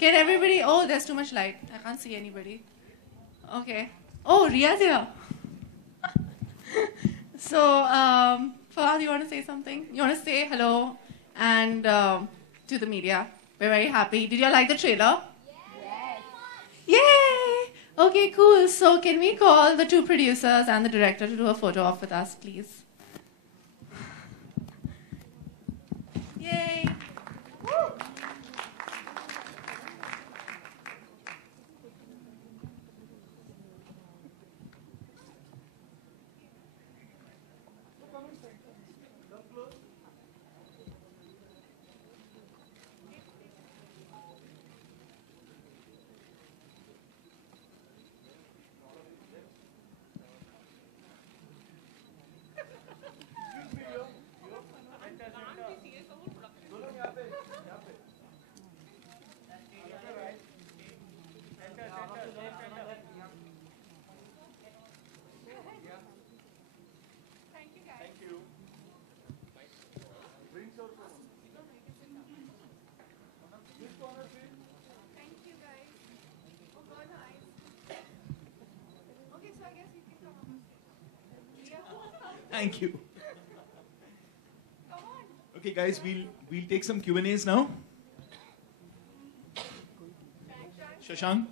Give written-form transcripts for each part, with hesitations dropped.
Can everybody? Oh, there's too much light. I can't see anybody. Okay. Oh, Ria's here. So, Fawad, you want to say something? You want to say hello and to the media? We're very happy. Did you like the trailer? Yes. Yay! Okay, cool. So, can we call the two producers and the director to do a photo op with us, please? Yay! Thank you. Okay, guys, we'll take some Q&As now. Shashank.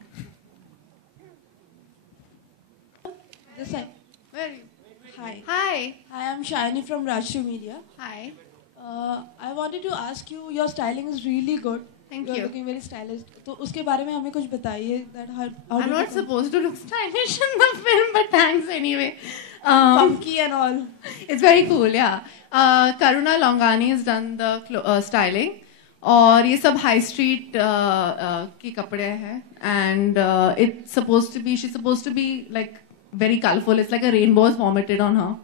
This side. Where are you? Hi. Hi. I am Shani from Rashtriya Media. Hi. I wanted to ask you, your styling is really good. Thank You're you. looking very stylish. तो उसके बारे में हमें कुछ बताइए. That how I'm did not you supposed to look stylish in the film, but thanks anyway. funky and all. It's very cool, yeah. Karuna Longani has done the styling. और ये सब हाई स्ट्रीट के कपड़े हैं and it's supposed to be, she's supposed to be like very colorful. It's like a rainbow is vomited on her.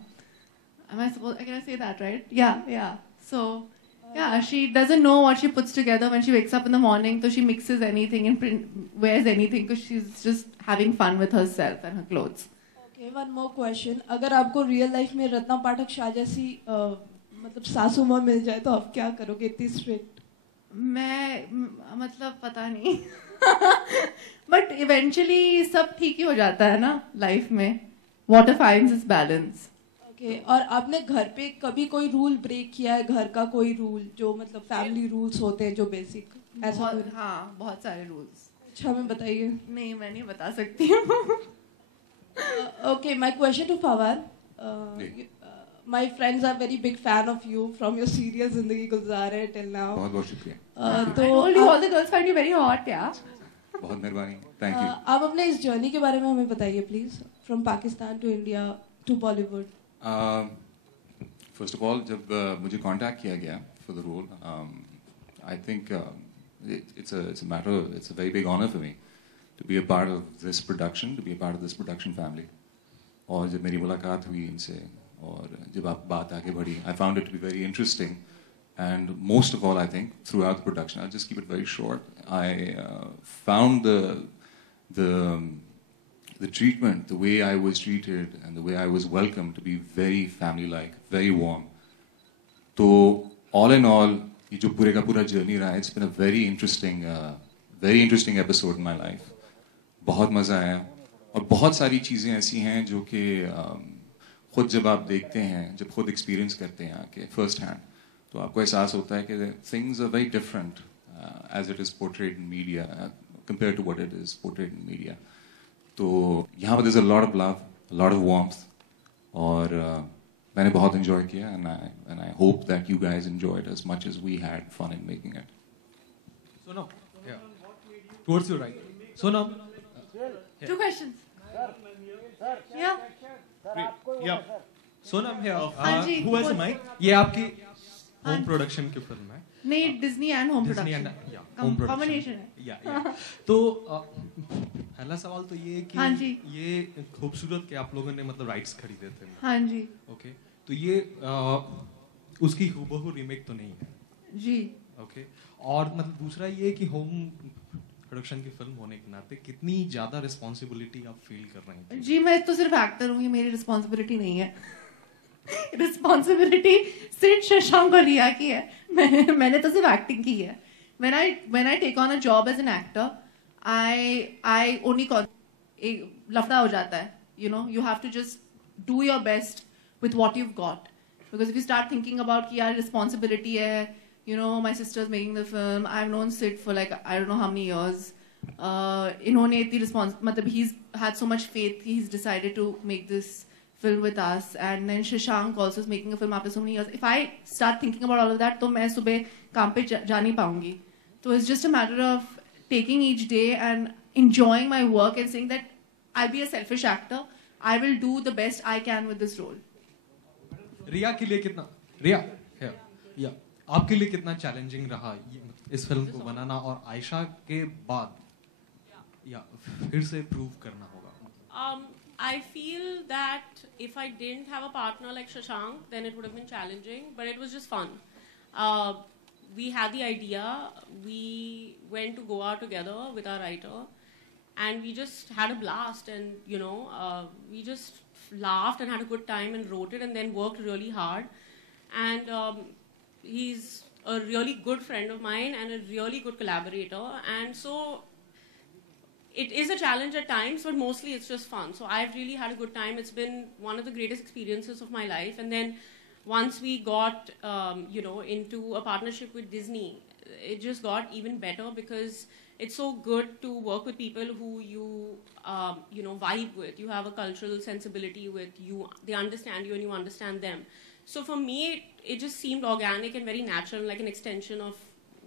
Can I say that right? Yeah. So yeah, she doesn't know what she puts together when she wakes up in the morning. So she mixes anything and wears anything because she's just having fun with herself and her clothes. Okay, one more question. अगर आपको real life में रत्ना पाठक शाह जैसी मतलब सासू माँ मिल जाए तो आप क्या करोगे इतनी strict? मैं मतलब पता नहीं बट इवेंचुअली सब ठीक ही हो जाता है ना लाइफ में. Water finds its balance. Okay, और आपने घर पे कभी कोई रूल ब्रेक किया है? घर का कोई रूल जो मतलब फैमिली रूल्स होते हैं जो बेसिक ऐसा? हाँ, बहुत सारे रूल्स. अच्छा, हमें बताइए. नहीं, मैं नहीं बता सकती हूँ. Okay, my question to Fawad. My friends are very big fan of you from your serial Zindagi Gulzar Hai till now. बहुत शुक्रिया. I told you all the girls find you very hot, yeah. बहुत मेहरबानी. Thank you. आप अपने इस journey के बारे में हमें बताइए please. From Pakistan to India to Bollywood. First of all, जब मुझे contact किया गया for the role, I think it's a matter, it's a very big honor for me to be a part of this production, to be a part of this production family. और जब मेरी मुलाकात हुई इनसे और जब आप बात आगे बढ़ी, I found it to be very interesting. And most of all, I think, throughout the production, I'll just keep it very short, I found the treatment, the way I was treated and the way I was welcomed to be very family-like, very warm. So, all in all, ये जो पूरे का पूरा journey रहा, it's been a very interesting episode in my life. बहुत मजा आया और बहुत सारी चीजें ऐसी हैं जो कि खुद जब आप देखते हैं, जब खुद experience करते हैं आके first hand, तो आपको एहसास होता है कि things are very different as it is portrayed in media compared to what it is portrayed in media. तो यहाँ पर there's a lot of love, a lot of warmth, और मैंने बहुत enjoy किया and I hope that you guys enjoyed as much as we had fun in making it. So now, yeah, towards your right. So now, Two questions. Yeah. Yeah. so now here. हाँ जी. Who has the mic? ये आपकी home production की film है. नहीं, Disney and home Disney production. and yeah, home production. Combination है. Yeah. तो पहला सवाल तो ये है कि हाँ जी. ये खूबसूरत के आप लोगों ने मतलब राइट्स खरीदे थे. हाँ जी. ओके. तो ये उसकी हूबहू रीमेक तो नहीं है. जी. ओके. और मतलब दूसरा ये कि होम प्रोडक्शन की फिल्म होने के नाते कितनी ज्यादा रिस्पॉन्सिबिलिटी आप फील कर रहे हैं? जी, मैं तो सिर्फ एक्टर हूँ, ये मेरी रिस्पॉन्सिबिलिटी नहीं है. रिस्पॉन्सिबिलिटी सिर्फ शशांक को लिया की है. मैंने तो सिर्फ एक्टिंग की है. When I take on a job as an actor, I only लफड़ा हो जाता है. You know, you have to just do your best with what you've got. Because if you start thinking about कि यार responsibility है, you know, my sister's making the film. I've known Sid for like I don't know how many years. इन्होंने इतनी मतलब he's had so much faith. He's decided to make this film with us, and then Shashank also is making a film after so many years. If I start thinking about all of that, तो मैं सुबह काम पे जा नहीं पाऊंगी. So it's just a matter of taking each day and enjoying my work and saying that I'll be a selfish actor. I will do the best I can with this role. रिया के लिए कितना या आपके लिए कितना challenging रहा इस film को बनाना और आयशा के बाद या फिर से प्रूव करना होगा? I feel that if I didn't have a partner like Shashank, then it would have been challenging, but it was just fun. We had the idea, we went to go out together with our writer, and we just had a blast, and you know, we just laughed and had a good time and wrote it and then worked really hard. And he's a really good friend of mine and a really good collaborator, and so it is a challenge at times, but mostly it's just fun. So I've really had a good time. It's been one of the greatest experiences of my life. And then once we got, you know, into a partnership with Disney, it just got even better because it's so good to work with people who you, you know, vibe with. You have a cultural sensibility with you. They understand you and you understand them. So for me, it just seemed organic and very natural, like an extension of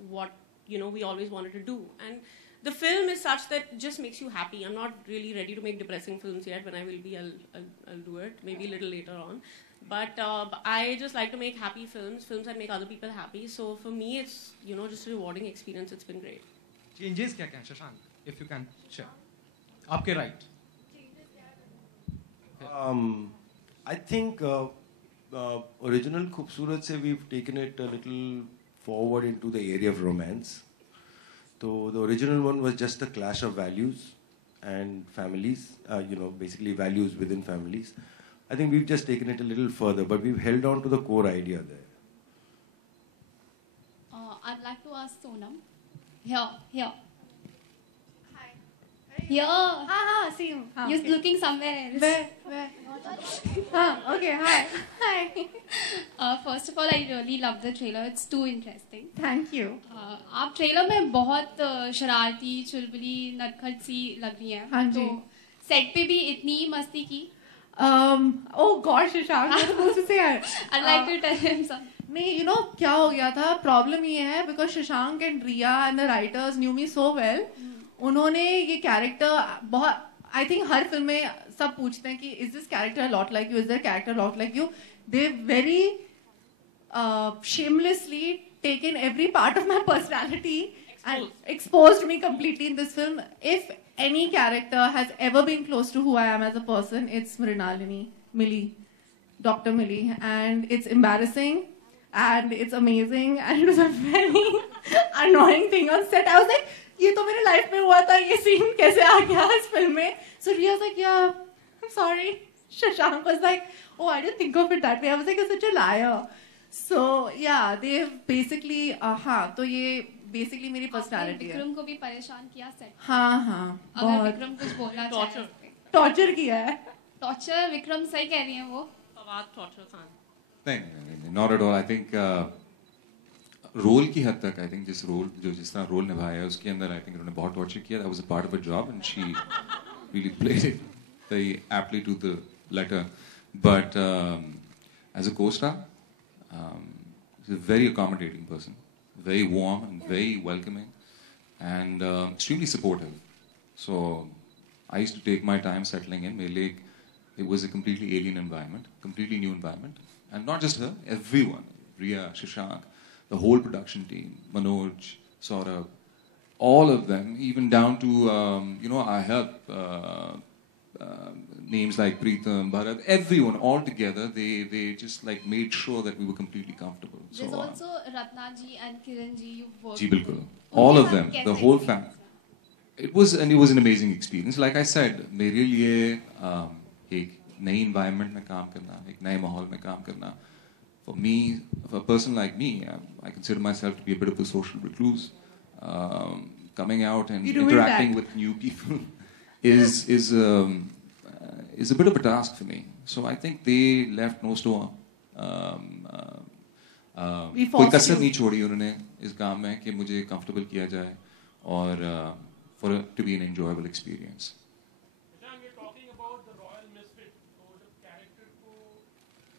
what, you know, we always wanted to do. And the film is such that it just makes you happy. I'm not really ready to make depressing films yet. When I will be, I'll do it. Maybe a little later on. But I just like to make happy films that make other people happy. So for me, it's just a rewarding experience. It's been great. Changes क्या क्या Shashank, if you can share. आपके right. I think original Khoobsurat se we've taken it a little forward into the area of romance. So the original one was just a clash of values and families, basically values within families. I think we've just taken it a little further, but we've held on to the core idea there. I'd like to ask Sonam. Here. Hi. Here. See you. You're looking somewhere else. Where? Okay, hi. First of all, I really love the trailer. It's too interesting. Thank you. आप trailer में बहुत शरारती चुलबुली नटखट सी लग रही हैं. हाँ जी. तो सेट पे भी इतनी मस्ती की. Oh God, Shashank, what supposed to say? I'd like to tell him something. नहीं, क्या हो गया था? Problem ये है because Shashank and Riya and the writers knew me so well. उन्होंने ये character बहुत, I think हर फिल्म में सब पूछते हैं कि is this character a lot like you? Is their character a lot like you? They very shamelessly taken every part of my personality and exposed me completely in this film. If any character has ever been close to who I am as a person, it's Mrinalini, Millie, Dr. Millie, and it's embarrassing and it's amazing and it was a very annoying thing on set. I was like, ये तो मेरे life में हुआ था, ये scene कैसे आ गया इस film में? So Riya's like, yeah, I'm sorry. Shashank was like, oh, I didn't think of it that way. I was like, you're such a liar. So yeah, they've basically, तो ये basically मेरी personality है. विक्रम को भी परेशान किया set. हाँ. अगर विक्रम कुछ बोलना चाहे. Torture किया है. Torture विक्रम सही कह रही हैं वो. फवाद torture खान. नहीं, not at all. I think role की हद तक, I think जिस तरह रोल निभाया है उसके अंदर I think उन्होंने बहुत torture किया. That was a part of her job and she really played it very aptly to the letter. But as a co-star, she's a very accommodating person, very warm and very welcoming, and extremely supportive. So I used to take my time settling in. मेरे लिए it was a completely alien environment, completely new environment, and not just her, everyone, Riya, Shashank, the whole production team, Manoj, Saurabh, all of them, even down to our help. Names like Preetham, Bharat, everyone all together, they just like made sure that we were completely comfortable. There's So, also Ratna ji and Kiran ji you've worked Ji, bilkul. with. All of उनके them, साथ the कैसे whole थी? family. It was an amazing experience. Like I said, मेरे लिए एक नई environment में काम करना, एक नए माहौल में काम करना. For me, for a person like me, I consider myself to be a bit of a social recluse. Coming out and interacting with new people is a bit of a task for me. So I think they left no stone. कोई कसर नहीं छोड़ी उन्होंने इस काम में कि मुझे comfortable किया जाए और for it to be an enjoyable experience.